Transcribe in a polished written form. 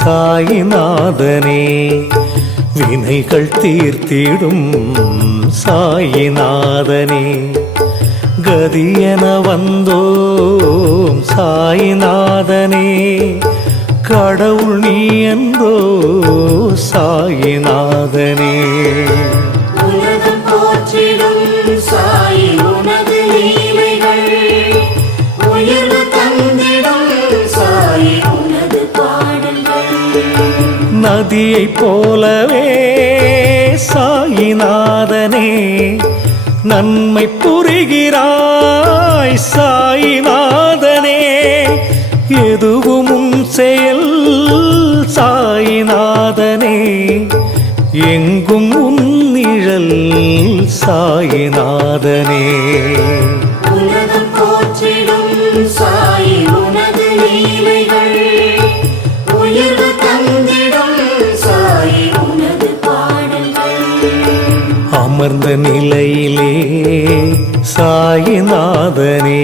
சாயிநாதனே, வினைகள் தீர்த்திடும் சாயிநாதனே, கதியென வந்தோம் சாயிநாதனே, கடவுள் நீ என்றோ சாயிநாதனே. உலகம் போற்றிடும் சாயி உனது லீலைகள், உயர்வு தந்திடும் சாயி உனது பாடல்கள். நதியைப் போலவே சாயிநாதனே, நன்மை புரிகிறாய் சாயிநாதனே, எதுவும் உன் செயல் சாயிநாதனே, எங்கும் உன் நிழல் சாயிநாதனே. உலகம் போற்றிடும் சாயி உனது லீலைகள், உயர்வு தந்திடும் சாயி உனது பாடல்கள். அமர்ந்த நிலையிலே சாயிநாதனே,